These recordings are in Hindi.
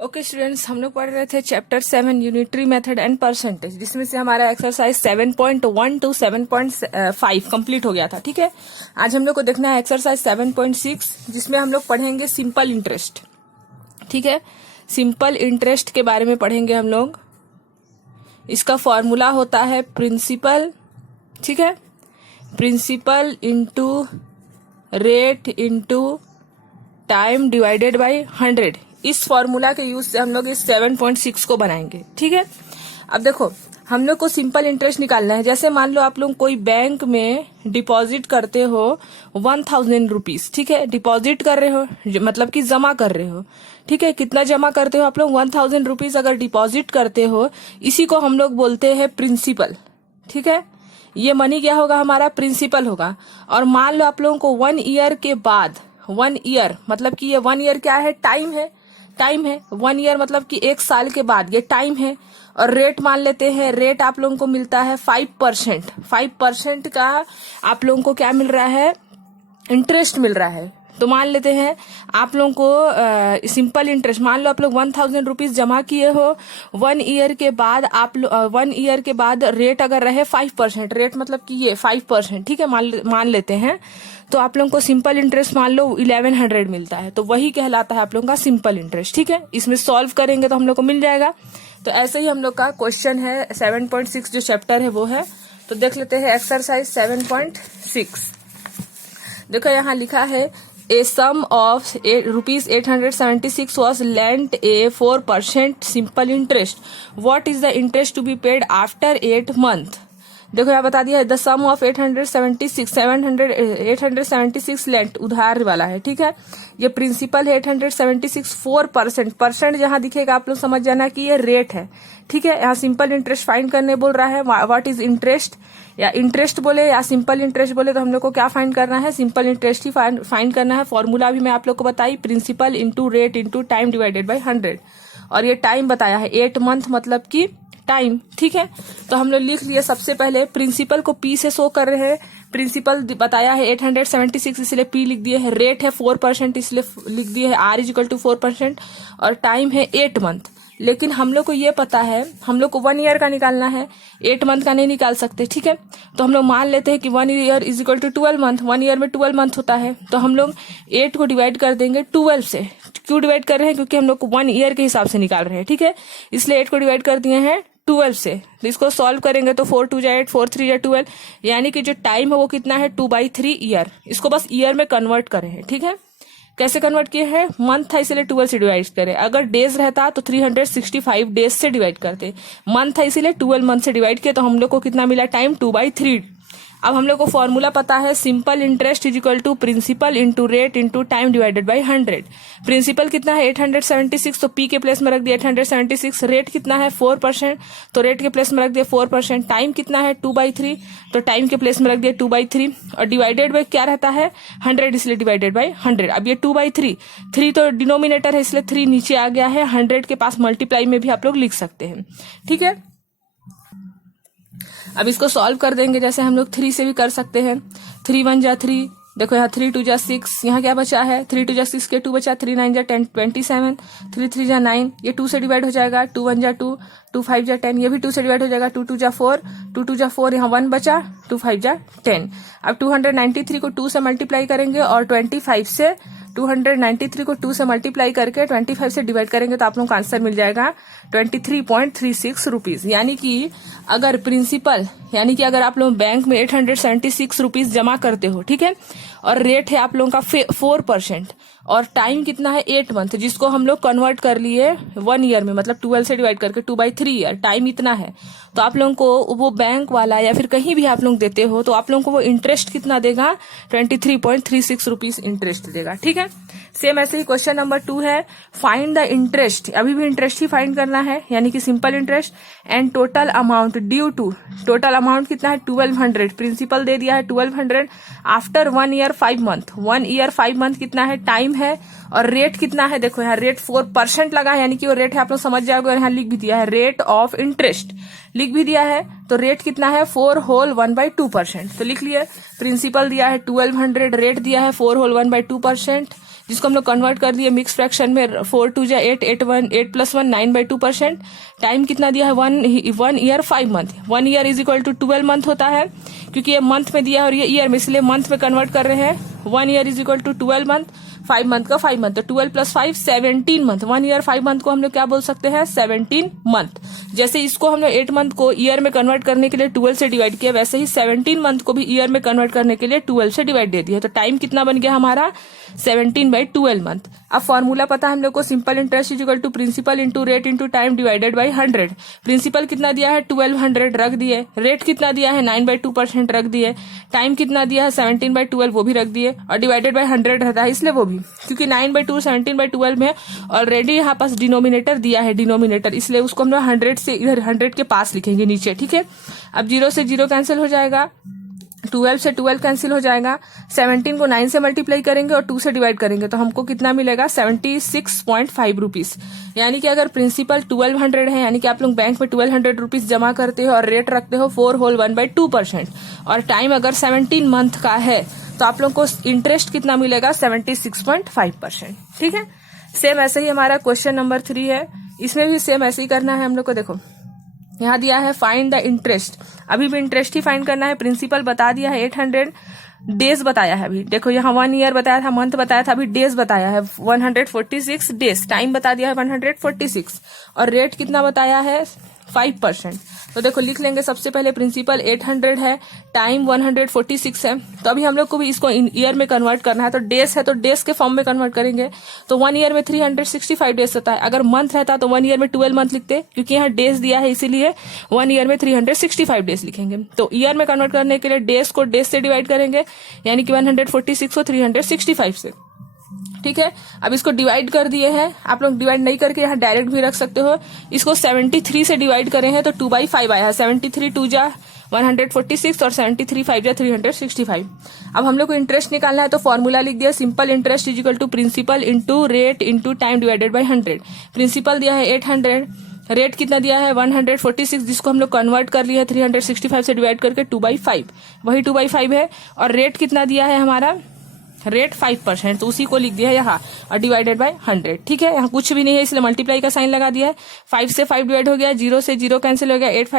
ओके स्टूडेंट्स, हम लोग पढ़ रहे थे chapter 7 unitary method and percentage, जिसमें से हमारा एक्सरसाइज 7.1 टू 7.5 कंप्लीट हो गया था। ठीक है, आज हम लोग को देखना है एक्सरसाइज 7.6, जिसमें हम लोग पढ़ेंगे सिंपल इंटरेस्ट। ठीक है, सिंपल इंटरेस्ट के बारे में पढ़ेंगे हम लोग। इसका फॉर्मूला होता है प्रिंसिपल। ठीक है, principal into rate into time divided by 100। इस फॉर्मूला के यूज से हम लोग इस 7.6 को बनाएंगे। ठीक है, अब देखो हम लोग को सिंपल इंटरेस्ट निकालना है। जैसे मान लो आप लोग कोई बैंक में डिपॉजिट करते हो 1000 रुपीज। ठीक है, डिपॉजिट कर रहे हो मतलब कि जमा कर रहे हो। ठीक है, कितना जमा करते हो आप लोग? 1000 रुपीज अगर डिपॉजिट करते हो, इसी को हम लोग बोलते हैं प्रिंसिपल। ठीक है, ये मनी क्या होगा? हमारा प्रिंसिपल होगा। और मान लो आप लोगों को 1 ईयर के बाद, 1 ईयर मतलब कि ये 1 ईयर क्या है? टाइम है। टाइम है 1 ईयर मतलब कि 1 साल के बाद, ये टाइम है। और रेट मान लेते हैं, रेट आप लोगों को मिलता है 5%। 5% का आप लोगों को क्या मिल रहा है? इंटरेस्ट मिल रहा है। तो मान लेते हैं आप लोगों को सिंपल इंटरेस्ट, मान लो आप लोग 1000 रुपीज जमा किए हो, 1 ईयर के बाद आप 1 ईयर के बाद रेट अगर रहे 5%, रेट मतलब कि ये 5%। ठीक है, मान लेते हैं, तो आप लोगों को सिंपल इंटरेस्ट मान लो 1100 मिलता है। तो वही कहलाता है आप लोगों का सिंपल इंटरेस्ट। ठीक है, इसमें सॉल्व करेंगे तो हम लोग को मिल जाएगा। तो ऐसे ही हम लोग का क्वेश्चन है 7.6 जो चैप्टर है वो है। तो देख लेते हैं एक्सरसाइज 7.6। देखो यहाँ लिखा है, A sum of ₹876 was lent a 4% simple interest. What is the interest to be paid after 8 months? देखो यहाँ बता दिया है, द सम ऑफ 876 लेंट उधार वाला है। ठीक है, ये प्रिंसिपल है 876 4%। परसेंट जहां दिखेगा आप लोग समझ जाना कि ये रेट है। ठीक है, यहाँ सिंपल इंटरेस्ट फाइंड करने बोल रहा है। व्हाट इज इंटरेस्ट, या इंटरेस्ट बोले या सिंपल इंटरेस्ट बोले, तो हम लोग को क्या फाइंड करना है? सिंपल इंटरेस्ट ही फाइंड करना है। फॉर्मूला भी मैं आप लोग को बताई, principal into rate into time divided by 100। और ये टाइम बताया है 8 मंथ मतलब कि टाइम। ठीक है, तो हम लोग लिख लिए सबसे पहले प्रिंसिपल को पी से शो कर रहे हैं। प्रिंसिपल बताया है 876, इसलिए पी लिख दिए है। रेट है 4% इसलिए लिख दिए है आर इज इक्वल टू 4%। और टाइम है 8 मंथ। लेकिन हम लोग को ये पता है, हम लोग को 1 ईयर का निकालना है, 8 मंथ का नहीं निकाल सकते। ठीक है, तो हम लोग मान लेते हैं कि 1 year is equal to 12 month. 1 year में 12 मंथ होता है, तो हम लोग 8 को डिवाइड कर देंगे 12 से। क्यों डिवाइड कर रहे हैं? क्योंकि हम लोग को 1 ईयर के हिसाब से निकाल रहे हैं। ठीक है, इसलिए 8 को डिवाइड कर दिए हैं 12 से। तो इसको सॉल्व करेंगे तो 4 2 जा 8, 4 3 जा 12, यानी कि जो टाइम है वो कितना है? 2/3 ईयर। इसको बस ईयर में कन्वर्ट करें हैं। ठीक है, कैसे कन्वर्ट किए हैं? मंथ था इसलिए 12 से डिवाइड करें। अगर डेज रहता तो 365 डेज से डिवाइड करते। मंथ था इसीलिए 12 मंथ से डिवाइड किया, तो हम लोग को कितना मिला? टाइम 2/3। अब हम लोग को फॉर्मूला पता है, simple interest is equal to principal into rate into time divided by 100। Principal कितना है? 876, तो पी के प्लेस में रख दिया 876। रेट कितना है? 4%, तो रेट के प्लेस में रख दिया 4%। टाइम कितना है? 2/3, तो टाइम के प्लेस में रख दिया 2/3। और डिवाइडेड बाई क्या रहता है? 100, इसलिए डिवाइडेड बाई 100। अब ये 2/3, 3 तो डिनोमिनेटर है इसलिए 3 नीचे आ गया है। 100 के पास मल्टीप्लाई में भी आप लोग लिख सकते हैं। ठीक है, अब इसको सॉल्व कर देंगे, जैसे हम लोग 3 से भी कर सकते हैं। 3 1 जा 3, देखो यहाँ 3 2 जा 6, यहाँ क्या बचा है? 3 2 जा 6 के 2 बचा, 3 9 जा 10 27, 3 3 जा 9, ये 2 से डिवाइड हो जाएगा। 2 1 जा 2, 2 5 जा 10, ये भी 2 से डिवाइड हो जाएगा। 2 2 जा 4, 2 2 जा 4, यहाँ 1 बचा, 2 5 जा 10। अब 293 को 2 से मल्टीप्लाई करेंगे और 25 से 293 को 2 से मल्टीप्लाई करके 25 से डिवाइड करेंगे, तो आप लोगों का आंसर मिल जाएगा 23.36 रुपीज। यानी कि अगर प्रिंसिपल, यानी कि अगर आप लोग बैंक में 876 रुपीज जमा करते हो, ठीक है, और रेट है आप लोगों का 4%, और टाइम कितना है? 8 मंथ, जिसको हम लोग कन्वर्ट कर लिए 1 ईयर में, मतलब 12 से डिवाइड करके 2/3 ईयर। टाइम इतना है, तो आप लोगों को वो बैंक वाला या फिर कहीं भी आप लोग देते हो, तो आप लोगों को वो इंटरेस्ट कितना देगा? 23.36 रुपीज इंटरेस्ट देगा। ठीक है, सेम ऐसे ही क्वेश्चन नंबर 2 है, फाइंड द इंटरेस्ट। अभी भी इंटरेस्ट ही फाइंड करना है, यानी कि simple interest and total amount due to. Total amount कितना है? 1200। प्रिंसिपल दे दिया है 1200 after 1 year 5 month. 1 year 5 month कितना है? टाइम है। और रेट कितना है? देखो यहाँ रेट 4% लगा है, यानी कि वो रेट है, आप लोग समझ जाओगे। और यहाँ लिख भी दिया है रेट ऑफ इंटरेस्ट, लिख भी दिया है। तो रेट कितना है? 4 होल 1/2%। तो लिख लिए, प्रिंसिपल दिया है 1200, रेट दिया है 4 होल 1/2%। जिसको हम लोग कन्वर्ट कर दिए मिक्स फ्रैक्शन में, 4 2 जा 8, 8 + 1 9/2%। टाइम कितना दिया है 1 year 5 month. 1 year is equal to 12 month होता है, क्योंकि ये मंथ में दिया है और ये ईयर में, इसलिए मंथ में कन्वर्ट कर रहे हैं। 1 year is equal to 12 month, 5 month का 5 मंथ, तो 12 + 5 17 मंथ। 1 ईयर 5 मंथ को हम लोग क्या बोल सकते हैं 17 मंथ। जैसे इसको हम लोग 8 मंथ को ईयर में कन्वर्ट करने के लिए 12 से डिवाइड किया, वैसे ही 17 मंथ को भी ईयर में कन्वर्ट करने के लिए 12 से डिवाइड दे दिया। तो टाइम कितना बन गया हमारा 17/12 मंथ। अब फॉर्मूला पता है हम लोग को, simple interest is equal to principal into rate into time divided by 100। Principal कितना दिया है 1200 रख दिए, रेट कितना दिया है 9/2% रख दिए, टाइम कितना दिया है 17/12 वो भी रख दिए, और डिवाइडेड बाई 100 रहता है इसलिए वो भी, क्योंकि 9/2 17/12 में ऑलरेडी यहाँ पास डिनोमिनेटर दिया है, डिनोमिनेटर, इसलिए उसको हम लोग 100 से इधर 100 के पास लिखेंगे नीचे। ठीक है, अब 0 से 0 कैंसिल हो जाएगा, 12 से 12 कैंसिल हो जाएगा, 17 को 9 से मल्टीप्लाई करेंगे और 2 से डिवाइड करेंगे तो हमको कितना मिलेगा 76.5 रुपीज। यानी कि अगर प्रिंसिपल 1200 है, यानी कि आप लोग बैंक में 1200 रुपीज जमा करते हो और रेट रखते हो 4 होल 1/2%, और टाइम अगर 17 मंथ का है तो आप लोग को इंटरेस्ट कितना मिलेगा 76.5%। ठीक है, सेम ऐसे ही हमारा क्वेश्चन नंबर 3 है, इसमें भी सेम ऐसे ही करना है हम लोग को। देखो यहाँ दिया है फाइंड द इंटरेस्ट, अभी भी इंटरेस्ट ही फाइंड करना है। प्रिंसिपल बता दिया है 800, डेज बताया है अभी, देखो यहाँ 1 ईयर बताया था, मंथ बताया था, अभी डेज बताया है 146 डेज, टाइम बता दिया है 146, और रेट कितना बताया है 5%। तो देखो लिख लेंगे, सबसे पहले प्रिंसिपल 800 है, टाइम 146 है, तो अभी हम लोग को भी इसको ईयर में कन्वर्ट करना है, तो डेज है तो डेज के फॉर्म में कन्वर्ट करेंगे। तो 1 ईयर में 365 डेज होता है, अगर मंथ रहता तो 1 ईयर में 12 मंथ लिखते, क्योंकि यहाँ डेज दिया है इसीलिए 1 ईयर में 365 डेज लिखेंगे। तो ईयर में कन्वर्ट करने के लिए डेज को डेज से डिवाइड करेंगे, यानी कि 146 को 365 से। ठीक है, अब इसको डिवाइड कर दिए हैं, आप लोग डिवाइड नहीं करके यहाँ डायरेक्ट भी रख सकते हो। इसको 73 से डिवाइड करें हैं तो 2/5 आया है, 73 2 जा 146 और 73 5 जा 365। अब हम लोग को इंटरेस्ट निकालना है तो फॉर्मूला लिख दिया, simple interest is equal to principal into rate into time divided by 100। Principal दिया है 800, रेट कितना दिया है 146, जिसको हम लोग कन्वर्ट कर लिया है 365 से डिवाइड करके 2/5, वही 2/5 है, और रेट कितना दिया है हमारा रेट 5%, तो उसी को लिख दिया है यहाँ, और डिवाइडेड बाय 100। ठीक है, यहाँ कुछ भी नहीं है इसलिए मल्टीप्लाई का साइन लगा दिया है, 5 से 5 डिवाइड हो गया, 0 से 0 कैंसिल हो गया, 8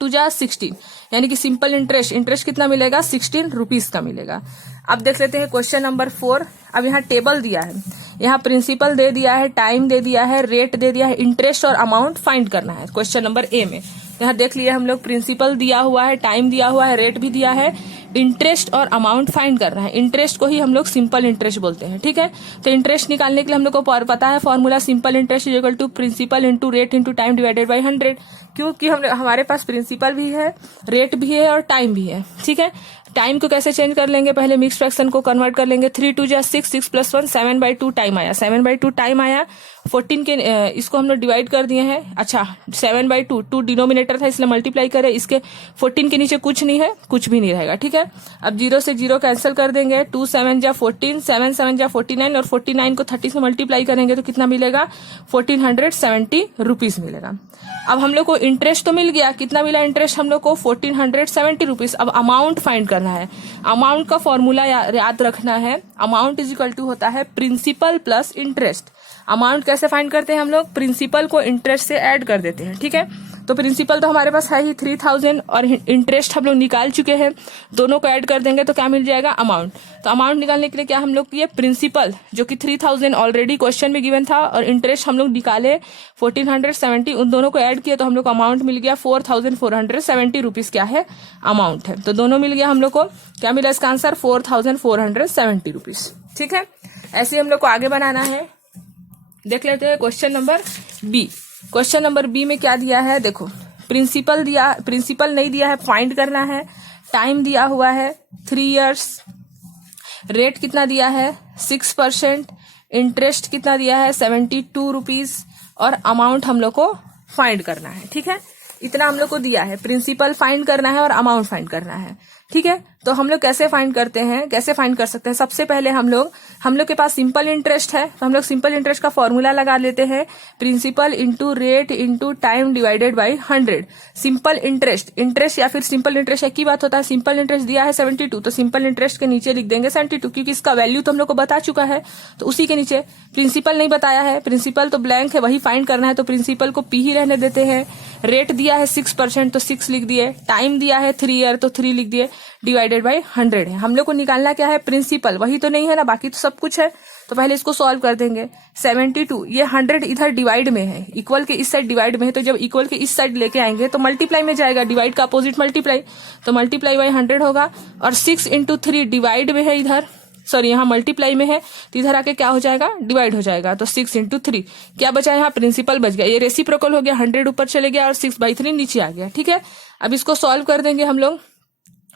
2 जा 16, यानी कि सिंपल इंटरेस्ट कितना मिलेगा 16 रुपीज का मिलेगा। अब देख लेते हैं क्वेश्चन नंबर 4। अब यहाँ टेबल दिया है, यहाँ प्रिंसिपल दे दिया है, टाइम दे दिया है, रेट दे दिया है, इंटरेस्ट और अमाउंट फाइंड करना है क्वेश्चन नंबर ए में। यहाँ देख लिए हम लोग, प्रिंसिपल दिया हुआ है, टाइम दिया हुआ है, रेट भी दिया है, इंटरेस्ट और अमाउंट फाइंड करना है। इंटरेस्ट को ही हम लोग सिंपल इंटरेस्ट बोलते हैं। ठीक है, तो इंटरेस्ट निकालने के लिए हम लोग को पता है formula, simple interest is equal to principal into rate into time divided by 100, क्योंकि हमारे पास प्रिंसिपल भी है, रेट भी है और टाइम भी है। ठीक है, टाइम को कैसे चेंज कर लेंगे, पहले मिक्स फ्रैक्शन को कन्वर्ट कर लेंगे, 3 2 जा 6, 6 + 1 7/2 टाइम आया, 7/2 टाइम आया, 14 के इसको हम लोग डिवाइड कर दिए हैं। अच्छा 7/2, 2 डिनोमिनेटर था इसलिए मल्टीप्लाई करें, इसके 14 के नीचे कुछ नहीं है, कुछ भी नहीं रहेगा। ठीक है, अब 0 से 0 कैंसिल कर देंगे, 2 7 जा 14, 7 7 जा 49, और 49 को 30 से मल्टीप्लाई करेंगे तो कितना मिलेगा 1470 रुपीज मिलेगा। अब हम लोग को इंटरेस्ट तो मिल गया, कितना मिला इंटरेस्ट हम लोग को 1470 रुपीज। अब अमाउंट फाइंड करना है, अमाउंट का फॉर्मूला याद रखना है, अमाउंट इज इक्वल टू होता है प्रिंसिपल प्लस इंटरेस्ट। अमाउंट कैसे फाइंड करते हैं हम लोग, प्रिंसिपल को इंटरेस्ट से ऐड कर देते हैं। ठीक है, तो प्रिंसिपल तो हमारे पास है ही 3000 और इंटरेस्ट हम लोग निकाल चुके हैं, दोनों को ऐड कर देंगे तो क्या मिल जाएगा अमाउंट। तो अमाउंट निकालने के लिए क्या हम लोग ये प्रिंसिपल जो कि 3000 ऑलरेडी क्वेश्चन में गिवन था और इंटरेस्ट हम लोग निकाले 1470, उन दोनों को ऐड किया तो हम लोग को अमाउंट मिल गया 4470 रुपीज क्या है अमाउंट है। तो दोनों मिल गया, हम लोग को क्या मिला इसका आंसर 4470 रुपीज। ठीक है, ऐसे हम लोग को आगे बनाना है। देख लेते हैं question number B. Question number B में क्या दिया है, देखो प्रिंसिपल नहीं दिया है, फाइंड करना है। टाइम दिया हुआ है 3 इयर्स, रेट कितना दिया है 6%, इंटरेस्ट कितना दिया है 72 रुपीज, और अमाउंट हम लोग को फाइंड करना है। ठीक है, इतना हम लोग को दिया है, प्रिंसिपल फाइंड करना है और अमाउंट फाइंड करना है। ठीक है। तो हम लोग कैसे फाइंड करते हैं, कैसे फाइंड कर सकते हैं? सबसे पहले हम लोग के पास सिंपल इंटरेस्ट है, तो हम लोग सिंपल इंटरेस्ट का फॉर्मूला लगा लेते हैं, principal into rate into time divided by 100। Simple interest या फिर सिंपल इंटरेस्ट एक ही बात होता है। सिंपल इंटरेस्ट दिया है 72, तो सिंपल इंटरेस्ट के नीचे लिख देंगे 72, क्योंकि इसका वैल्यू तो हम लोग को बता चुका है। तो उसी के नीचे प्रिंसिपल नहीं बताया है, प्रिंसिपल तो ब्लैंक है, वही फाइंड करना है, तो प्रिंसिपल को पी ही रहने देते हैं। रेट दिया है 6%, तो 6 लिख दिए। टाइम दिया है 3 ईयर, तो 3 लिख दिए, डिवाइडेड बाई 100 है। हम लोग को निकालना क्या है? प्रिंसिपल, वही तो नहीं है ना, बाकी तो सब कुछ है। तो पहले इसको सॉल्व कर देंगे। 72, ये 100 इधर डिवाइड में है, इक्वल के इस साइड डिवाइड में है, तो जब इक्वल के इस साइड लेके आएंगे तो मल्टीप्लाई में जाएगा, डिवाइड का अपोजिट मल्टीप्लाई, तो मल्टीप्लाई बाई 100 होगा। और 6 इंटू 3 डिवाइड में है इधर, सॉरी यहाँ मल्टीप्लाई में है, तो इधर आके क्या हो जाएगा? डिवाइड हो जाएगा। तो 6 इंटू 3 क्या बचा? यहाँ प्रिंसिपल बच गया, ये रेसिप्रोकल हो गया, 100 ऊपर चले गया और 6/3 नीचे आ गया। ठीक है, अब इसको सॉल्व कर देंगे हम लोग।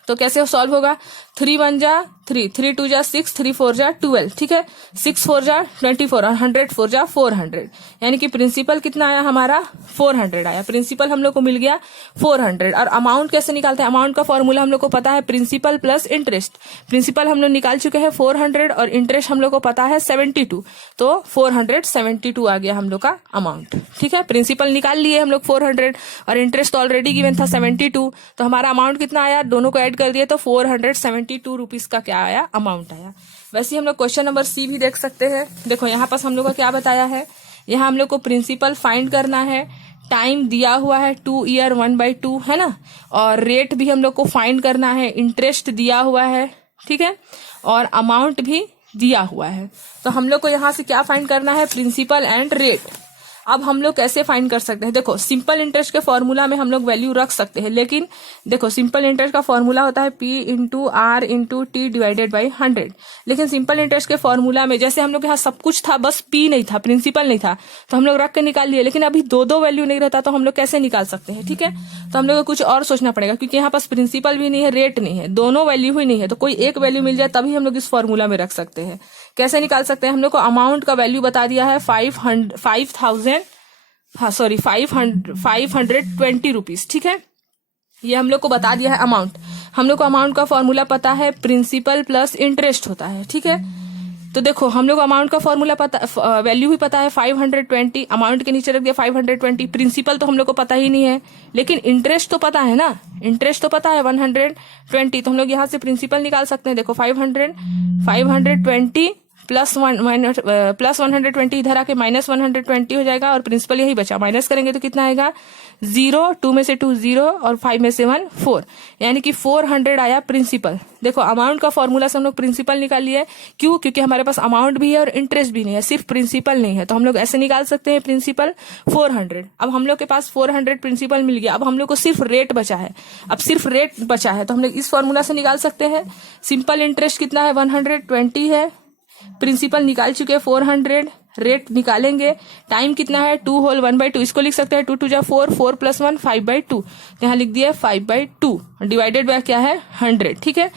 तो कैसे सॉल्व होगा? 3 1 जा 3, 3 2 जा 6, 3 4 जा 12। ठीक है, 6 4 जा 24 और 100 4 जा 400, यानी कि प्रिंसिपल कितना आया हमारा? 400 आया। प्रिंसिपल हम लोग को मिल गया 400। और अमाउंट कैसे निकालते हैं? अमाउंट का फॉर्मूला हम लोग को पता है, प्रिंसिपल प्लस इंटरेस्ट। प्रिंसिपल हम लोग निकाल चुके हैं 400 और इंटरेस्ट हम लोग को पता है 72, तो 472 आ गया हम लोग का अमाउंट। ठीक है, प्रिंसिपल निकाल लिए हम लोग 400 और इंटरेस्ट ऑलरेडी गिवन था 72, तो हमारा अमाउंट कितना आया? दोनों को ऐड कर दिए तो 472 रुपीज का क्या आया? अमाउंट आया। वैसे हम लोग क्वेश्चन नंबर सी भी देख सकते हैं। देखो यहाँ पास हम लोग को क्या बताया है, यहाँ हम लोग को प्रिंसिपल फाइंड करना है, टाइम दिया हुआ है 2 ईयर 1/2 है ना, और रेट भी हम लोग को फाइंड करना है, इंटरेस्ट दिया हुआ है, ठीक है, और अमाउंट भी दिया हुआ है। तो हम लोग को यहाँ से क्या फाइंड करना है? Principal and rate. अब हम लोग कैसे फाइंड कर सकते हैं? देखो सिंपल इंटरेस्ट के फॉर्मूला में हम लोग वैल्यू रख सकते हैं, लेकिन देखो सिंपल इंटरेस्ट का फॉर्मूला होता है P into R into T divided by 100। लेकिन सिंपल इंटरेस्ट के फॉर्मूला में जैसे हम लोग यहाँ सब कुछ था, बस P नहीं था, प्रिंसिपल नहीं था, तो हम लोग रख के निकाल लिए। लेकिन अभी दो वैल्यू नहीं रहता, तो हम लोग कैसे निकाल सकते हैं? ठीक है, तो हम लोग को कुछ और सोचना पड़ेगा, क्योंकि यहाँ पास प्रिंसिपल भी नहीं है, रेट नहीं है, दोनों वैल्यू ही नहीं है। तो कोई एक वैल्यू मिल जाए तभी हम लोग इस फॉर्मूला में रख सकते हैं। कैसे निकाल सकते हैं? हम लोग को अमाउंट का वैल्यू बता दिया है 520 रुपीज। ठीक है, ये हम लोग को बता दिया है अमाउंट। हम लोग को अमाउंट का फॉर्मूला पता है, प्रिंसिपल प्लस इंटरेस्ट होता है। ठीक है, तो देखो हम लोग अमाउंट का फॉर्मूला पता, वैल्यू भी पता है 520, अमाउंट के नीचे रख दिया 520। प्रिंसिपल तो हम लोग को पता ही नहीं है, लेकिन इंटरेस्ट तो पता है ना, इंटरेस्ट तो पता है 120, तो हम लोग यहाँ से प्रिंसिपल निकाल सकते हैं। देखो 520 प्लस 120 इधर आके माइनस 120 हो जाएगा, और प्रिंसिपल यही बचा, माइनस करेंगे तो कितना आएगा? 0, 2 में से 2 0 और 5 में से 1 4, यानी कि 400 आया प्रिंसिपल। देखो अमाउंट का फॉर्मूला से हम लोग प्रिंसिपल निकाल लिए, क्यों? क्योंकि हमारे पास अमाउंट भी है और इंटरेस्ट भी नहीं है, सिर्फ प्रिंसिपल नहीं है, तो हम लोग ऐसे निकाल सकते हैं प्रिंसिपल 400। अब हम लोग के पास 400 प्रिंसिपल मिल गया, अब हम लोग को सिर्फ रेट बचा है। अब सिर्फ रेट बचा है तो हम लोग इस फॉर्मूला से निकाल सकते हैं। सिंपल इंटरेस्ट कितना है? 120 है, प्रिंसिपल निकाल चुके हैं 400, रेट निकालेंगे, टाइम कितना है? 2 होल 1/2, इसको लिख सकते हैं 2 2 जा 4, 4 + 1 5/2, तो यहाँ लिख दिया 5/2 डिवाइडेड बाय क्या है? 100। ठीक है,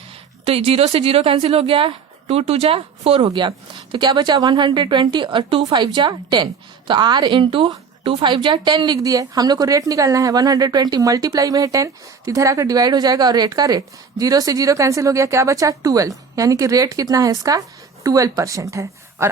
तो 0 से 0 कैंसिल हो गया, 2 2 जा 4 हो गया, तो क्या बचा? 120 और 2 5 जा 10, तो R इंटू 2 5 जा 10 लिख दिए। हम लोग को रेट निकालना है, 120 मल्टीप्लाई में है 10, तो इधर आकर डिवाइड हो जाएगा, और रेट का रेट 0 से 0 कैंसिल हो गया, क्या बचा? 12, यानी कि रेट कितना है इसका? 12% है। और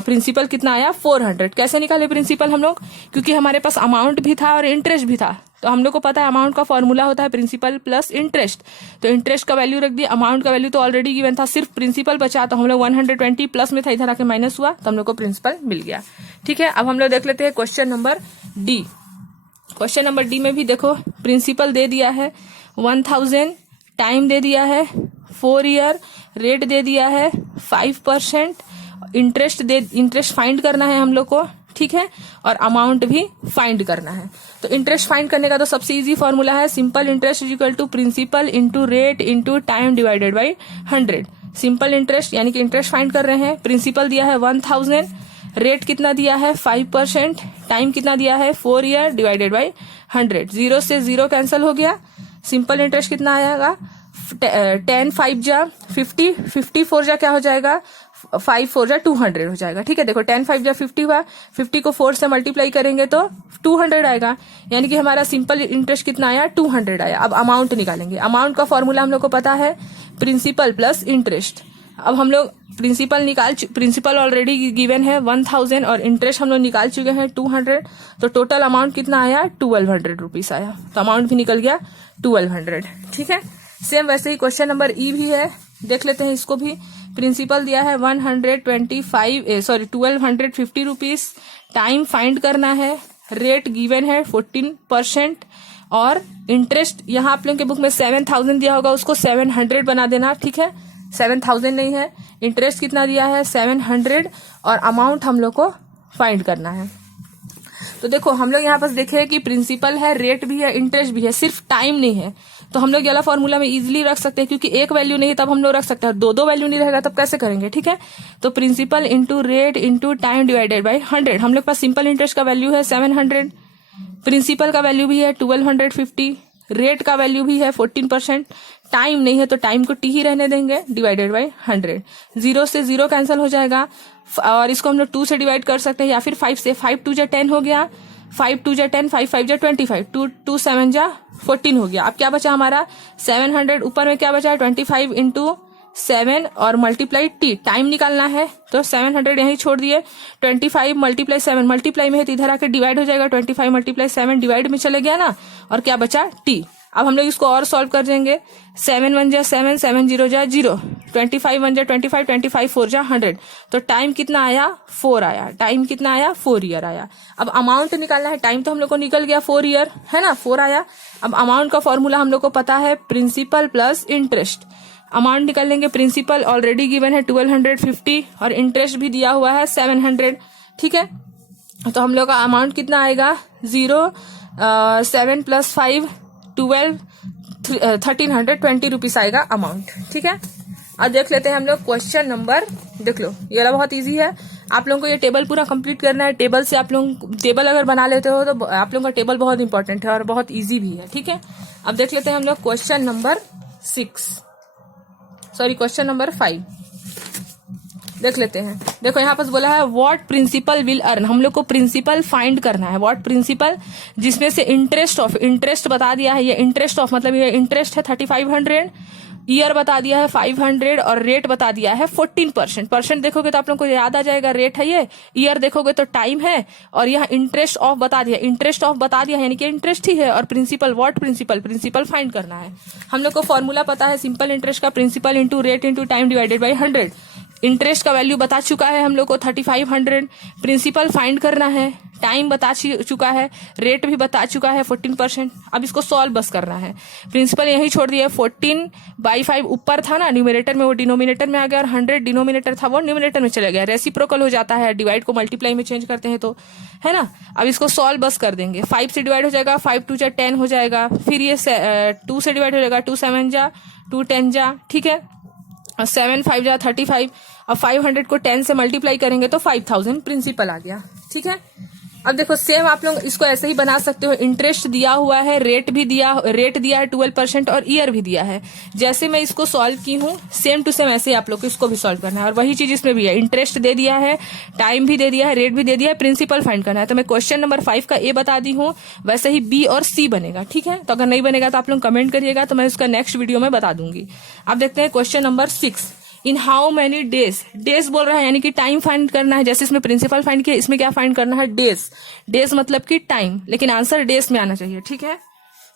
प्रिंसिपल कितना आया? 400। कैसे निकाले प्रिंसिपल हम लोग? क्योंकि हमारे पास अमाउंट भी था और इंटरेस्ट भी था, तो हम लोग को पता है अमाउंट का फॉर्मूला होता है प्रिंसिपल प्लस इंटरेस्ट, तो इंटरेस्ट का वैल्यू रख दिया, अमाउंट का वैल्यू तो ऑलरेडी गिवन था, सिर्फ प्रिंसिपल बचा, तो हम लोग 120 प्लस में था, इधर आके माइनस हुआ, तो हम लोग को प्रिंसिपल मिल गया। ठीक है, अब हम लोग देख लेते हैं question number D. Question number D में भी देखो प्रिंसिपल दे दिया है 1000, टाइम दे दिया है 4 ईयर, रेट दे दिया है 5%, इंटरेस्ट फाइंड करना है हम लोग को। ठीक है, और अमाउंट भी फाइंड करना है। तो इंटरेस्ट फाइंड करने का तो सबसे इजी फॉर्मूला है, simple interest equal to principal into rate into time divided by 100। Simple interest यानी कि इंटरेस्ट फाइंड कर रहे हैं, प्रिंसिपल दिया है 1000, रेट कितना दिया है 5%, टाइम कितना दिया है 4 ईयर डिवाइडेड बाई 100। 0 से 0 कैंसिल हो गया, सिंपल इंटरेस्ट कितना आएगा? 10 5 जा 50, 54 जा क्या हो जाएगा? 5 4 जा 200 हो जाएगा। ठीक है, देखो 10 5 जा 50 हुआ, 50 को 4 से मल्टीप्लाई करेंगे तो 200 आएगा, यानी कि हमारा सिंपल इंटरेस्ट कितना आया, 200 आया। अब अमाउंट निकालेंगे। अमाउंट का फॉर्मूला हम लोग को पता है, प्रिंसिपल प्लस इंटरेस्ट। अब हम लोग प्रिंसिपल ऑलरेडी गिवन है 1000 और इंटरेस्ट हम लोग निकाल चुके हैं 200, तो टोटल अमाउंट कितना आया, 1200 रुपीज आया। तो अमाउंट भी निकल गया 1200। ठीक है, सेम वैसे ही क्वेश्चन नंबर ई भी है, देख लेते हैं इसको भी। प्रिंसिपल दिया है 1250 रुपीज, टाइम फाइंड करना है, रेट गिवन है 14% और इंटरेस्ट यहाँ आप लोगों के बुक में 7000 दिया होगा, उसको 700 बना देना। ठीक है, 7000 नहीं है, इंटरेस्ट कितना दिया है 700 और अमाउंट हम लोग को फाइंड करना है। तो देखो हम लोग यहाँ पास देखे कि प्रिंसिपल है, रेट भी है, इंटरेस्ट भी है, सिर्फ टाइम नहीं है। तो हम लोग ये वाला फॉर्मूला में इजीली रख सकते हैं, क्योंकि एक वैल्यू नहीं तब हम लोग रख सकते हैं, दो वैल्यू नहीं रहेगा तब कैसे करेंगे। ठीक है, तो principal into rate into time divided by 100। हम लोग पास सिंपल इंटरेस्ट का वैल्यू है 700, प्रिंसिपल का वैल्यू भी है 1250, रेट का वैल्यू भी है 14%, टाइम नहीं है तो टाइम को टी ही रहने देंगे, डिवाइडेड बाई 100। 0 से 0 कैंसिल हो जाएगा और इसको हम लोग 2 से डिवाइड कर सकते हैं या फिर 5 से। 5 2 जा 10 हो गया, 5 2 जा 10, 5 5 जा 25, 2 7 जा 14 हो गया। अब क्या बचा हमारा 700, ऊपर में क्या बचा 25 इंटू 7 और मल्टीप्लाई टी, टाइम निकालना है तो 700 यहीं छोड़ दिए, 25 मल्टीप्लाई 7 मल्टीप्लाई में है तो इधर आकर डिवाइड हो जाएगा, 25 मल्टीप्लाई 7 डिवाइड में चले गया ना, और क्या बचा टी। अब हम लोग इसको और सॉल्व कर देंगे, 7 1 जा 7, 7 0 जा 0, 25 1 जा 25, 25 4 जा 100, तो टाइम कितना आया 4 आया, टाइम कितना आया 4 ईयर आया। अब अमाउंट निकालना है, टाइम तो हम लोग को निकल गया 4 ईयर है ना, 4 आया। अब अमाउंट का फॉर्मूला हम लोग को पता है, प्रिंसिपल प्लस इंटरेस्ट। अमाउंट निकाल लेंगे, प्रिंसिपल ऑलरेडी गिवन है 1250 और इंटरेस्ट भी दिया हुआ है 700। ठीक है, तो हम लोग का अमाउंट कितना आएगा 0 7 + 5 12 1320 रुपीज आएगा अमाउंट। ठीक है, अब देख लेते हैं हम लोग क्वेश्चन नंबर, देख लो ये वाला बहुत इजी है। आप लोगों को ये टेबल पूरा कंप्लीट करना है, टेबल से आप लोग टेबल अगर बना लेते हो तो आप लोगों का टेबल बहुत इंपॉर्टेंट है और बहुत इजी भी है। ठीक है, अब देख लेते हैं हम लोग क्वेश्चन नंबर 5 देख लेते हैं। देखो यहाँ पर बोला है व्हाट प्रिंसिपल विल अर्न, हम लोग को प्रिंसिपल फाइंड करना है। व्हाट प्रिंसिपल, जिसमें से इंटरेस्ट बता दिया है, ये इंटरेस्ट ऑफ मतलब ये इंटरेस्ट है 3500, ईयर बता दिया है 500 और रेट बता दिया है 14%। परसेंट देखोगे तो आप लोग को याद आ जाएगा, रेट है ये, ईयर देखोगे तो टाइम है, और यह इंटरेस्ट ऑफ बता दिया, यानी कि इंटरेस्ट ही है। और प्रिंसिपल, व्हाट प्रिंसिपल फाइंड करना है। हम लोग को फॉर्मूला पता है सिंपल इंटरेस्ट का, principal into rate into time divided by 100। Interest का वैल्यू बता चुका है हम लोग को 3500, प्रिंसिपल फाइंड करना है, टाइम बता चुका है, रेट भी बता चुका है 14%। अब इसको सॉल्व बस करना है। प्रिंसिपल यही छोड़ दिया, 14/5 ऊपर था ना न्यूमरेटर में, वो डिनोमिनेटर में आ गया, और 100 डिनोमिनेटर था वो न्यूमरेटर में चला गया। रेसिप्रोकल हो जाता है, डिवाइड को मल्टीप्लाई में चेंज करते हैं तो, है ना। अब इसको सॉल्व बस कर देंगे, 5 से डिवाइड हो जाएगा, 5 2 जा 10 हो जाएगा, फिर ये 2 से डिवाइड हो जाएगा, 2 7 जा 2 10 जा, ठीक है, 7 5 जा 35। अब 500 को 10 से मल्टीप्लाई करेंगे तो 5000 प्रिंसिपल आ गया। ठीक है, अब देखो सेम आप लोग इसको ऐसे ही बना सकते हो। इंटरेस्ट दिया हुआ है, रेट दिया है 12% और ईयर भी दिया है। जैसे मैं इसको सॉल्व की हूँ सेम टू सेम ऐसे ही आप लोग को इसको भी सॉल्व करना है, और वही चीज इसमें भी है। इंटरेस्ट दे दिया है, टाइम भी दे दिया है, रेट भी दे दिया है, प्रिंसिपल फाइंड करना है। तो मैं क्वेश्चन नंबर 5 का ए बता दी हूँ, वैसे ही बी और सी बनेगा। ठीक है, तो अगर नहीं बनेगा तो आप लोग कमेंट करिएगा, तो मैं उसका नेक्स्ट वीडियो में बता दूंगी। अब देखते हैं question number 6। In how many days बोल रहा है, यानी कि टाइम फाइंड करना है। जैसे इसमें प्रिंसिपल फाइंड किया, इसमें क्या फाइंड करना है, डेज मतलब कि टाइम, लेकिन आंसर डेज में आना चाहिए। ठीक है,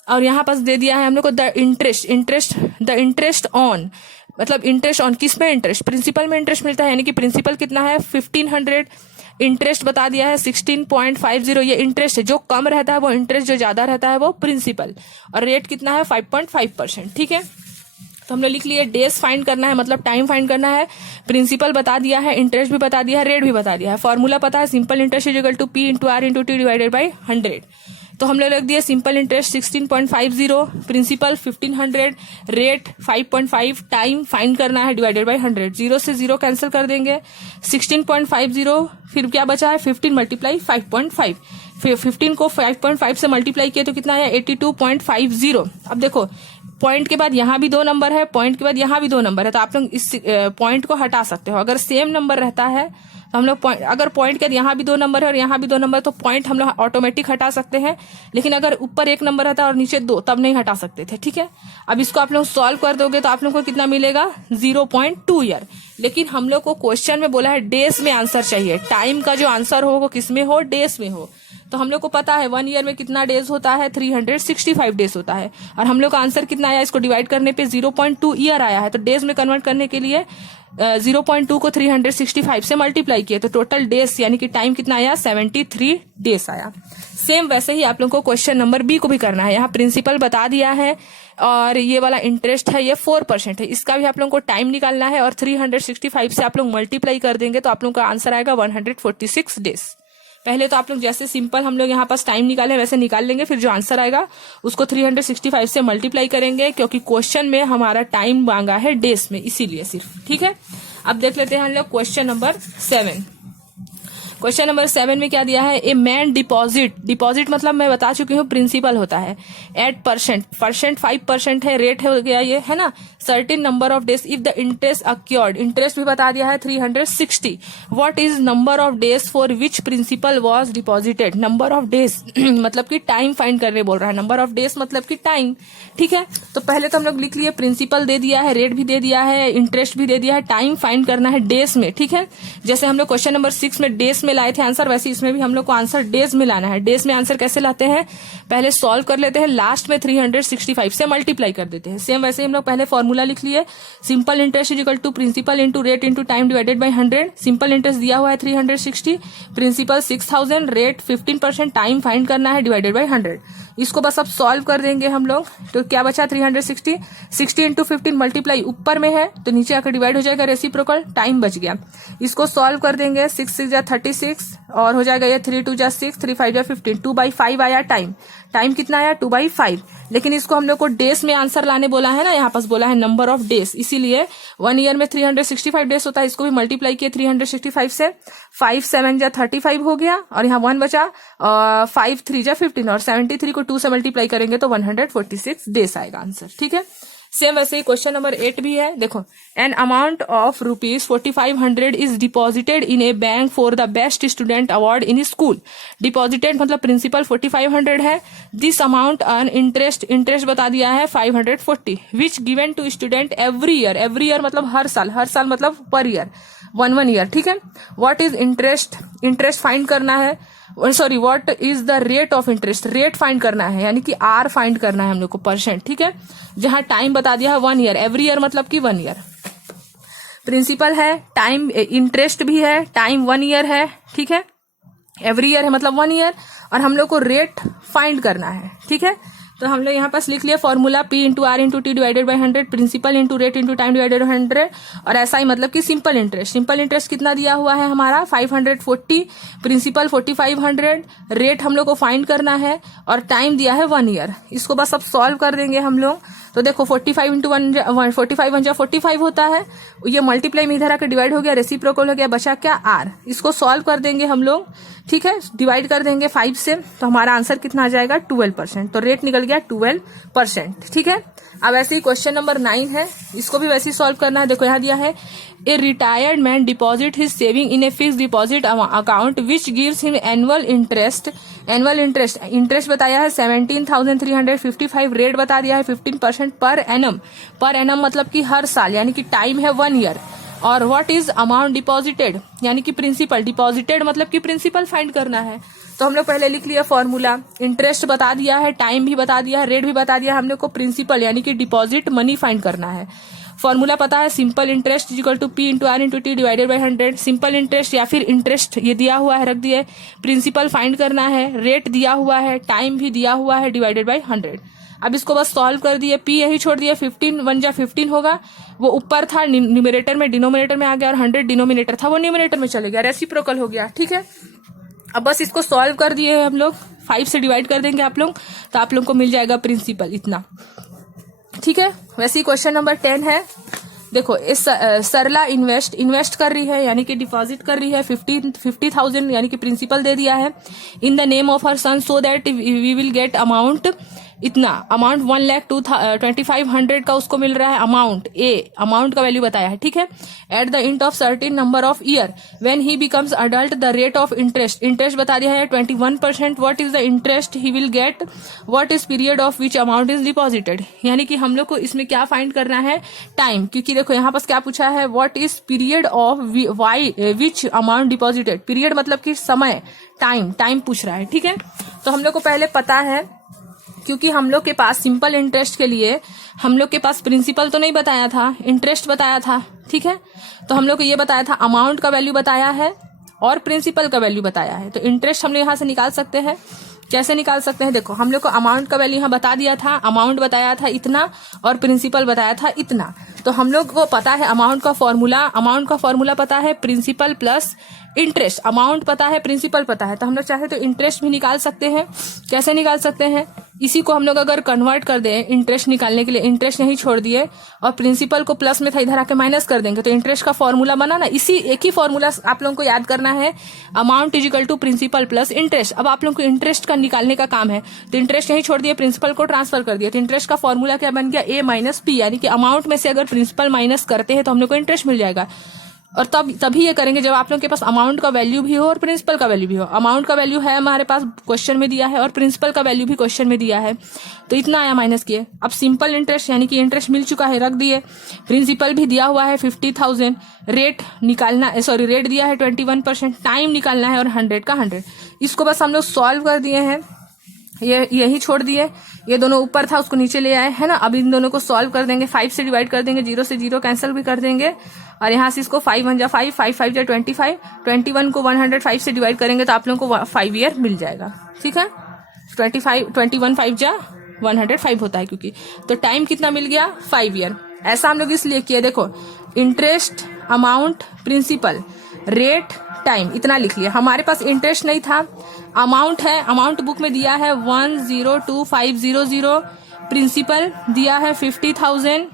और यहाँ पास दे दिया है हम लोग को द इंटरेस्ट ऑन, मतलब इंटरेस्ट ऑन किस में, इंटरेस्ट प्रिंसिपल में इंटरेस्ट मिलता है, यानी कि प्रिंसिपल कितना है 1500, इंटरेस्ट बता दिया है 16.50। ये इंटरेस्ट है, जो कम रहता है वो इंटरेस्ट, जो ज्यादा रहता है वो प्रिंसिपल, और रेट कितना है 5.5%। ठीक है, तो हमने लिख लिया डेज फाइंड करना है, मतलब टाइम फाइंड करना है। प्रिंसिपल बता दिया है, इंटरेस्ट भी बता दिया है, रेट भी बता दिया है। फॉर्मूला पता है, simple interest is equal to P into R into T divided by 100। तो हमने लिख दिया simple interest 16.50, principal 1500, rate 5.5, time find करना है डिवाइडेड बाई 100। 0 से 0 कैंसिल कर देंगे, 16.50, फिर क्या बचा है 15 मल्टीप्लाई 5.5, फिर 15 को 5.5 से मल्टीप्लाई किया तो कितना आया 82.50। अब देखो पॉइंट के बाद यहाँ भी 2 नंबर है, पॉइंट के बाद यहाँ भी 2 नंबर है, तो आप लोग इस पॉइंट को हटा सकते हो। अगर सेम नंबर रहता है तो हम लोग अगर पॉइंट के बाद यहाँ भी 2 नंबर है और यहाँ भी 2 नंबर, तो पॉइंट हम लोग ऑटोमेटिक हटा सकते हैं। लेकिन अगर ऊपर 1 नंबर रहता है और नीचे 2, तब नहीं हटा सकते थे, ठीक है। अब इसको आप लोग सॉल्व कर दोगे तो आप लोग को कितना मिलेगा, 0.2 ईयर। लेकिन हम लोग को क्वेश्चन में बोला है डेज में आंसर चाहिए। टाइम का जो आंसर हो वो किस में हो, डेज में हो। तो हम लोग को पता है 1 ईयर में कितना डेज होता है, 365 डेज होता है। और हम लोग का आंसर कितना आया, इसको डिवाइड करने पे 0.2 ईयर आया है। तो डेज में कन्वर्ट करने के लिए 0.2 को 365 से मल्टीप्लाई किए, तो टोटल डेज यानी कि टाइम कितना आया, 73 डेज आया। सेम वैसे ही आप लोग को क्वेश्चन नंबर बी को भी करना है। यहाँ प्रिंसिपल बता दिया है और ये वाला इंटरेस्ट है, ये 4% है। इसका भी आप लोगों को टाइम निकालना है और 365 से आप लोग मल्टीप्लाई कर देंगे तो आप लोगों का आंसर आएगा 146 डेज। पहले तो आप लोग जैसे सिंपल हम लोग यहाँ पास टाइम निकाले वैसे निकाल लेंगे, फिर जो आंसर आएगा उसको 365 से मल्टीप्लाई करेंगे, क्योंकि क्वेश्चन में हमारा टाइम मांगा है डेज में, इसीलिए सिर्फ, ठीक है। अब देख लेते हैं हम लोग क्वेश्चन नंबर 7। क्वेश्चन नंबर 7 में क्या दिया है, ए मैन डिपॉजिट मतलब मैं बता चुकी हूँ प्रिंसिपल होता है, 8%, 5% है, रेट हो गया ये, है ना। Certain number of days if the interest accrued, interest भी बता दिया है 360। What is number of days for which principle was deposited, number of days मतलब कि टाइम फाइंड करने बोल रहा है, नंबर ऑफ डेज मतलब कि टाइम, ठीक है। तो पहले तो हम लोग लिख लिए, प्रिंसिपल दे दिया है, रेट भी दे दिया है, इंटरेस्ट भी दे दिया है, टाइम फाइंड करना है डेज में, ठीक है। जैसे हम लोग क्वेश्चन नंबर 6 में डेज में लाए थे आंसर, वैसे इसमें भी हम लोग को आंसर डेज में लाना है। डेज में आंसर कैसे लाते हैं, पहले सॉल्व कर लेते हैं, लास्ट में 365 से मल्टीप्लाई कर देते हैं। सेम वैसे ही हम लोग पहले फॉर्मूला लिख लिए, simple interest is equal to principal into rate into time divided by 100। Simple interest दिया हुआ है 360, प्रिंसिपल 6000, रेट 15%, टाइम फाइंड करना है डिवाइडेड बाय 100। इसको बस अब सॉल्व कर देंगे हम लोग, तो क्या बचा 360, 60 इंटू 15 मल्टीप्लाई ऊपर में है तो नीचे आकर डिवाइड हो जाएगा, रेसिप्रोकल, टाइम बच गया। इसको सॉल्व कर देंगे, 6 6 जा 36 और हो जाएगा ये 3 2 जा 6, 3 5 जा 15, 2/5 आया टाइम। टाइम कितना आया, 2/5। लेकिन इसको हम लोग को डेज में आंसर लाने बोला है ना, यहाँ पास बोला है नंबर ऑफ डेज, इसीलिए 1 ईयर में 365 डेज होता है, इसको भी मल्टीप्लाई किए 365 से, 5 7 जा 35 हो गया और यहाँ 1 बचा, 5 3 जा 15 और 73 को 2 से मल्टीप्लाई करेंगे तो 146 डेज आएगा आंसर, ठीक है। सेम वैसे ही क्वेश्चन नंबर 8 भी है, देखो, an amount of ₹4500 is deposited in A bank for the best student award in school. Deposited मतलब प्रिंसिपल 4500 है, दिस अमाउंट अर्न इंटरेस्ट बता दिया है 540, which given to student every year मतलब हर साल मतलब पर ईयर, 1 ईयर, ठीक है। व्हाट इज इंटरेस्ट फाइंड करना है, sorry what is the rate of interest, rate find करना है, यानी कि आर फाइंड करना है हम लोग को, परसेंट, ठीक है। जहां टाइम बता दिया है 1 ईयर, एवरी ईयर मतलब कि 1 ईयर। प्रिंसिपल है, टाइम इंटरेस्ट भी है, टाइम 1 ईयर है, ठीक है, एवरी ईयर है मतलब 1 ईयर, और हम लोग को रेट फाइंड करना है, ठीक है। तो हम लोग यहाँ पास लिख लिया formula, P into R into T divided by 100, principal into rate into time divided by 100, और ऐसा ही मतलब कि सिंपल इंटरेस्ट कितना दिया हुआ है हमारा 540, प्रिंसिपल 4500, रेट हम लोग को फाइंड करना है और टाइम दिया है 1 ईयर। इसको बस अब सॉल्व कर देंगे हम लोग, तो देखो 45 इंटू 45 होता है, ये मल्टीप्लाई में इधर आकर डिवाइड हो गया, रेसिप्रोकल हो गया, बचा क्या आर। इसको सॉल्व कर देंगे हम लोग, ठीक है, डिवाइड कर देंगे 5 से, तो हमारा आंसर कितना आ जाएगा 12%, तो रेट निकल गया 12%, ठीक है। अब ऐसे ही क्वेश्चन नंबर 9 है, इसको भी वैसे ही सॉल्व करना है। देखो यहाँ दिया है, a retired man deposit his saving in a fix deposit account which gives him annual interest बताया है 17,355, रेट बता दिया है 15% पर एनम मतलब कि हर साल, यानी कि टाइम है 1 ईयर, और व्हाट इज अमाउंट डिपॉजिटेड यानी कि प्रिंसिपल, डिपॉजिटेड मतलब कि प्रिंसिपल फाइंड करना है। तो हम लोग पहले लिख लिया फॉर्मूला, इंटरेस्ट बता दिया है, टाइम भी बता दिया है, रेट भी बता दिया है, हम लोग को प्रिंसिपल यानी कि डिपॉजिट मनी फाइंड करना है। फॉर्मूला पता है, simple interest is equal to P into R into T divided by 100, simple interest या फिर इंटरेस्ट ये दिया हुआ है रख दिए, प्रिंसिपल फाइंड करना है, रेट दिया हुआ है, टाइम भी दिया हुआ है, डिवाइडेड बाई 100। अब इसको बस सॉल्व कर दिए, P यही छोड़ दिए, 15 1 जा 15 होगा, वो ऊपर था न्यूमरेटर में, डिनोमिनेटर में आ गया, और 100 डिनोमिनेटर था वो न्यूमरेटर में चले गया, रेसिप्रोकल हो गया, ठीक है। अब बस इसको सॉल्व कर दिए हम लोग, 5 से डिवाइड कर देंगे आप लोग, तो आप लोग को मिल जाएगा प्रिंसिपल इतना, ठीक है। वैसे ही क्वेश्चन नंबर 10 है, देखो इस सरला इन्वेस्ट कर रही है, यानी कि डिपॉजिट कर रही है 50,000, यानी कि प्रिंसिपल दे दिया है, in the name of her son, so that we will get amount इतना अमाउंट 1,25,100 का उसको मिल रहा है अमाउंट, अमाउंट का वैल्यू बताया है, ठीक है। At the end of certain number of year when he becomes adult the rate of interest बता दिया है 21%। What is the interest he will get, what is period of which amount is deposited. यानी कि हम लोग को इसमें क्या फाइंड करना है, टाइम, क्योंकि देखो यहाँ पास क्या पूछा है, what is period of which amount deposited. Period मतलब कि समय, टाइम पूछ रहा है, ठीक है। तो हम लोग को पहले पता है, क्योंकि हम लोग के पास सिंपल इंटरेस्ट के लिए हम लोग के पास प्रिंसिपल तो नहीं बताया था, इंटरेस्ट बताया था, ठीक है। तो हम लोग को ये बताया था अमाउंट का वैल्यू बताया है और प्रिंसिपल का वैल्यू बताया है। तो इंटरेस्ट हम लोग यहाँ से निकाल सकते हैं। कैसे निकाल सकते हैं, देखो हम लोग को अमाउंट का वैल्यू यहाँ बता दिया था, अमाउंट बताया था इतना और प्रिंसिपल बताया था इतना। तो हम लोग को पता है अमाउंट का फॉर्मूला पता है प्रिंसिपल प्लस इंटरेस्ट, अमाउंट पता है प्रिंसिपल पता है। तो हम लोग चाहे तो इंटरेस्ट भी निकाल सकते हैं। कैसे निकाल सकते हैं, इसी को हम लोग अगर कन्वर्ट कर दें इंटरेस्ट निकालने के लिए, इंटरेस्ट नहीं छोड़ दिए और प्रिंसिपल को प्लस में था इधर आके माइनस कर देंगे तो इंटरेस्ट का फॉर्मूला बना ना। इसी एक ही फॉर्मूला आप लोगों को याद करना है, amount is equal to principal plus interest. अब आप लोगों को इंटरेस्ट का निकालने का काम है, तो इंटरेस्ट नहीं छोड़ दिए, प्रिंसिपल को ट्रांसफर कर दिया, तो इंटरेस्ट का फॉर्मूला क्या बन गया, ए माइनस पी। यानी कि अमाउंट में से अगर प्रिंसिपल माइनस करते हैं तो हम लोग को इंटरेस्ट मिल जाएगा। और तभी ये करेंगे जब आप लोगों के पास अमाउंट का वैल्यू भी हो और प्रिंसिपल का वैल्यू भी हो। अमाउंट का वैल्यू है हमारे पास क्वेश्चन में दिया है और प्रिंसिपल का वैल्यू भी क्वेश्चन में दिया है, तो इतना आया माइनस किए। अब सिंपल इंटरेस्ट यानी कि इंटरेस्ट मिल चुका है, रख दिए। प्रिंसिपल भी दिया हुआ है 50,000, रेट निकालना, सॉरी रेट दिया है 21%, टाइम निकालना है और 100 का 100। इसको बस हम लोग सॉल्व कर दिए हैं, ये यही छोड़ दिए, ये दोनों ऊपर था उसको नीचे ले आए है ना। अब इन दोनों को सॉल्व कर देंगे, 5 से डिवाइड कर देंगे, 0 से 0 कैंसिल भी कर देंगे और यहाँ से इसको 5 1 जा 5, 5 5 जा 25, 21 को 105 से डिवाइड करेंगे तो आप लोगों को 5 ईयर मिल जाएगा, ठीक है। 21 5 जा 105 होता है क्योंकि, तो टाइम कितना मिल गया 5 ईयर। ऐसा हम लोग इसलिए किए, देखो interest, amount, principal, rate, time, इतना लिख लिया। हमारे पास इंटरेस्ट नहीं था, अमाउंट है, अमाउंट बुक में दिया है 102,500, प्रिंसिपल दिया है 50,000,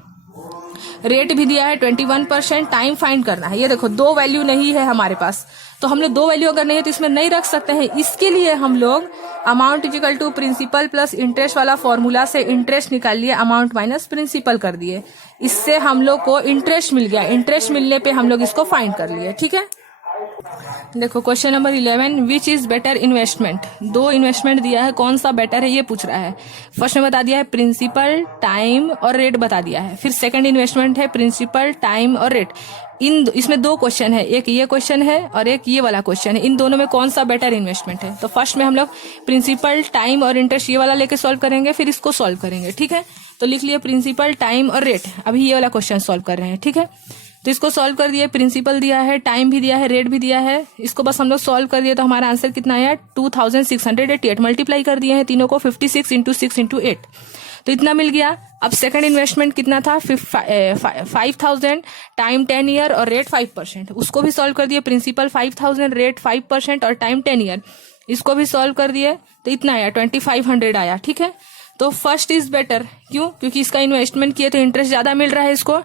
रेट भी दिया है 21%, टाइम फाइंड करना है। ये देखो दो वैल्यू नहीं है हमारे पास, तो हम लोग दो वैल्यू अगर नहीं है तो इसमें नहीं रख सकते हैं। इसके लिए हम लोग amount is equal to principal plus interest वाला फॉर्मूला से इंटरेस्ट निकाल लिए, अमाउंट माइनस प्रिंसिपल कर दिए, इससे हम लोग को इंटरेस्ट मिल गया। इंटरेस्ट मिलने पे हम लोग इसको फाइंड कर लिए, ठीक है। देखो question number 11, which is better investment. दो इन्वेस्टमेंट दिया है, कौन सा बेटर है ये पूछ रहा है। फर्स्ट में बता दिया है प्रिंसिपल, टाइम और रेट बता दिया है। फिर सेकंड इन्वेस्टमेंट है प्रिंसिपल, टाइम और रेट। इसमें दो क्वेश्चन है, एक ये क्वेश्चन है और एक ये वाला क्वेश्चन है। इन दोनों में कौन सा बेटर इन्वेस्टमेंट है। तो फर्स्ट में हम लोग प्रिंसिपल, टाइम और इंटरेस्ट ये वाला लेके सॉल्व करेंगे, फिर इसको सॉल्व करेंगे, ठीक है। तो लिख लिए प्रिंसिपल, टाइम और रेट। अभी ये वाला क्वेश्चन सॉल्व कर रहे हैं, ठीक है। तो इसको सॉल्व कर दिए, प्रिंसिपल दिया है, टाइम भी दिया है, रेट भी दिया है। इसको बस हम लोग सॉल्व कर दिए तो हमारा आंसर कितना आया 2688। मल्टीप्लाई कर दिए हैं तीनों को, 56 × 6 × 8, तो इतना मिल गया। अब सेकंड इन्वेस्टमेंट कितना था 5,000, टाइम 10 ईयर और रेट 5%, उसको भी सॉल्व कर दिए। प्रिंसिपल 5,000, रेट 5% और टाइम 10 ईयर, इसको भी सॉल्व कर दिए तो इतना आया 2500 आया, ठीक है। तो फर्स्ट इज बेटर, क्यों, क्योंकि इसका इन्वेस्टमेंट किए तो इंटरेस्ट ज्यादा मिल रहा है, इसको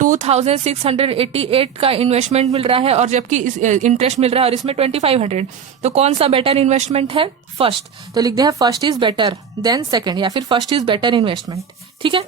2688 का इन्वेस्टमेंट मिल रहा है और जबकि इंटरेस्ट मिल रहा है और इसमें 2500। तो कौन सा बेटर इन्वेस्टमेंट है, फर्स्ट। तो लिखते हैं first is better than second, या फिर फर्स्ट इज बेटर इन्वेस्टमेंट, ठीक है।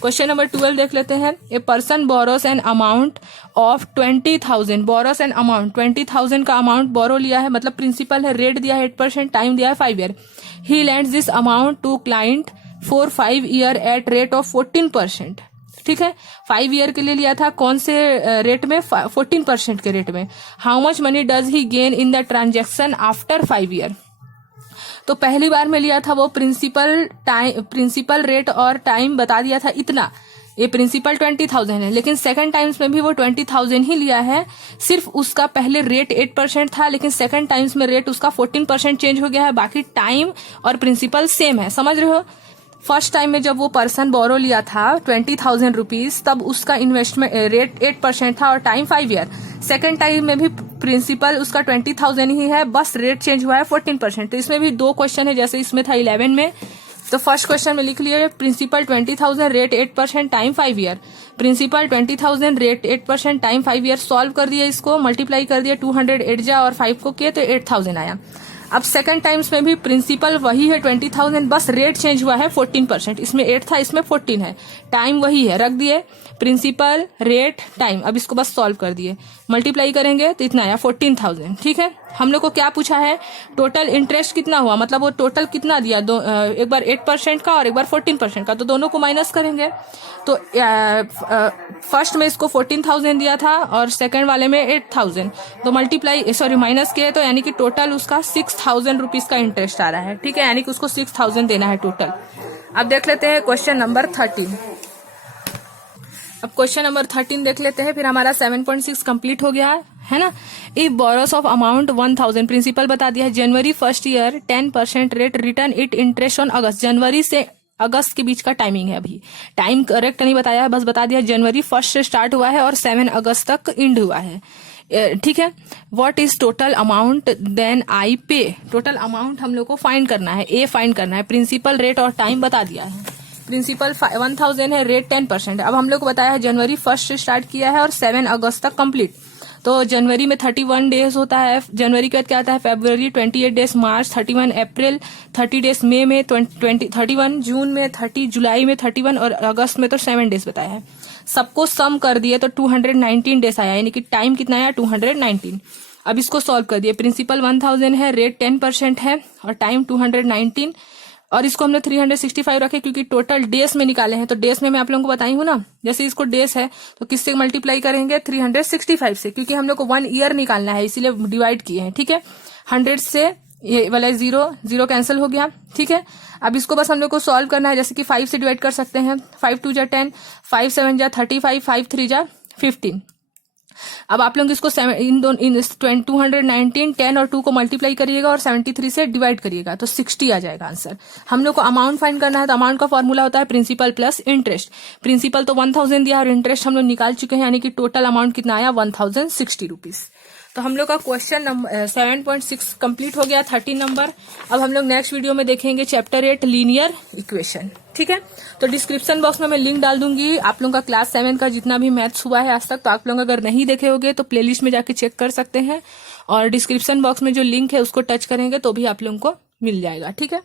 क्वेश्चन नंबर 12 देख लेते हैं। A person borrows an amount of 20,000, borrows an amount 20,000 का अमाउंट बोरो लिया है, मतलब प्रिंसिपल है, रेट दिया है 8%, टाइम दिया है 5 year. He lends this amount to client for 5 year at rate of 14%, ठीक है। 5 ईयर के लिए लिया था, कौन से रेट में, 14% के रेट में। How much money does he gain in the transaction after 5 year. तो पहली बार में लिया था वो प्रिंसिपल रेट और टाइम बता दिया था इतना, ये प्रिंसिपल 20,000 है, लेकिन सेकंड टाइम्स में भी वो 20,000 ही लिया है। सिर्फ उसका पहले रेट 8% था, लेकिन सेकंड टाइम्स में रेट उसका 14% चेंज हो गया है, बाकी टाइम और प्रिंसिपल सेम है, समझ रहे हो। फर्स्ट टाइम में जब वो पर्सन बोरो लिया था 20,000 रुपीज, तब उसका इन्वेस्टमेंट रेट 8% था और टाइम 5 ईयर। सेकंड टाइम में भी प्रिंसिपल उसका 20,000 ही है, बस रेट चेंज हुआ है 14%। तो इसमें भी दो क्वेश्चन है, जैसे इसमें था 11 में। तो फर्स्ट क्वेश्चन में लिख लिए principal 20,000, rate 8%, time 5 year. Principal 20,000, rate 8%, time 5 year. Solve कर दिया, इसको मल्टीप्लाई कर दिया, 208 जा और 5 को किए तो 8,000 आया। अब सेकंड टाइम्स में भी प्रिंसिपल वही है 20,000, बस रेट चेंज हुआ है 14%। इसमें 8 था, इसमें 14 है। टाइम वही है, रख दिए प्रिंसिपल रेट टाइम। अब इसको बस सॉल्व कर दिए, मल्टीप्लाई करेंगे तो इतना आया 14,000। ठीक है, हम लोग को क्या पूछा है, टोटल इंटरेस्ट कितना हुआ, मतलब वो टोटल कितना दिया, एक बार 8% का और एक बार 14% का, तो दोनों को माइनस करेंगे। तो फर्स्ट में इसको 14,000 दिया था और सेकंड वाले में 8,000, तो माइनस किए, तो यानी कि टोटल उसका 6,000 रुपीज का इंटरेस्ट आ रहा है। ठीक है, यानी कि उसको 6,000 देना है टोटल। अब देख लेते हैं क्वेश्चन नंबर 13। अब क्वेश्चन नंबर 13 देख लेते हैं, फिर हमारा 7.6 कंप्लीट हो गया है ना। If borrows of amount 1,000, principal बता दिया है, जनवरी first year 10% rate return it interest on अगस्त। जनवरी से अगस्त के बीच का टाइमिंग है, अभी टाइम करेक्ट नहीं बताया है, बस बता दिया जनवरी फर्स्ट से स्टार्ट हुआ है और 7 अगस्त तक एंड हुआ है। ठीक है, what is total amount then I pay. Total amount हम लोग को फाइंड करना है, ए फाइंड करना है। प्रिंसिपल रेट और टाइम बता दिया है। प्रिंसिपल 1,000 है, रेट 10% है। अब हम लोग को बताया है जनवरी फर्स्ट से स्टार्ट किया है और 7 अगस्त तक कंप्लीट। तो जनवरी में 31 डेज होता है, जनवरी के बाद क्या आता है, फरवरी 28 डेज, मार्च 31, अप्रैल 30 डेज, मई में 31, जून में 30, जुलाई में 31 और अगस्त में तो 7 डेज बताया है। सबको सम कर दिए तो 219 डेज आया, यानी कि टाइम कितना आया 219। अब इसको सॉल्व कर दिए, प्रिंसिपल 1,000 है, रेट 10% है और टाइम 219, और इसको हमने 365 रखे क्योंकि टोटल डेज में निकाले हैं। तो डेज में मैं आप लोगों को बताई हूँ ना, जैसे इसको डेज है तो किससे मल्टीप्लाई करेंगे 365 से, क्योंकि हम लोग को 1 ईयर निकालना है, इसीलिए डिवाइड किए हैं। ठीक है, 100 से ये वाला 0 कैंसिल हो गया। ठीक है, अब इसको बस हम लोग को सॉल्व करना है, जैसे कि 5 से डिवाइड कर सकते हैं। 5 2 जा 10, 5 7 जा 35, 5 3 जा 15। अब आप लोग इसको इन 219, 10 और 2 को मल्टीप्लाई करिएगा और 73 से डिवाइड करिएगा तो 60 आ जाएगा आंसर। हम लोग को अमाउंट फाइंड करना है, तो अमाउंट का फॉर्मूला होता है प्रिंसिपल प्लस इंटरेस्ट। प्रिंसिपल तो 1,000 दिया और इंटरेस्ट हम लोग निकाल चुके हैं, यानी कि टोटल अमाउंट कितना आया 1,060 रुपीज। तो हम लोग का क्वेश्चन नंबर 7.6 कंप्लीट हो गया, 13 नंबर। अब हम लोग नेक्स्ट वीडियो में देखेंगे चैप्टर 8 लीनियर इक्वेशन। ठीक है, तो डिस्क्रिप्शन बॉक्स में मैं लिंक डाल दूंगी आप लोगों का क्लास 7 का जितना भी मैथ्स हुआ है आज तक। तो आप लोग अगर नहीं देखे होंगे तो प्लेलिस्ट में जाके चेक कर सकते हैं, और डिस्क्रिप्शन बॉक्स में जो लिंक है उसको टच करेंगे तो भी आप लोगों को मिल जाएगा। ठीक है।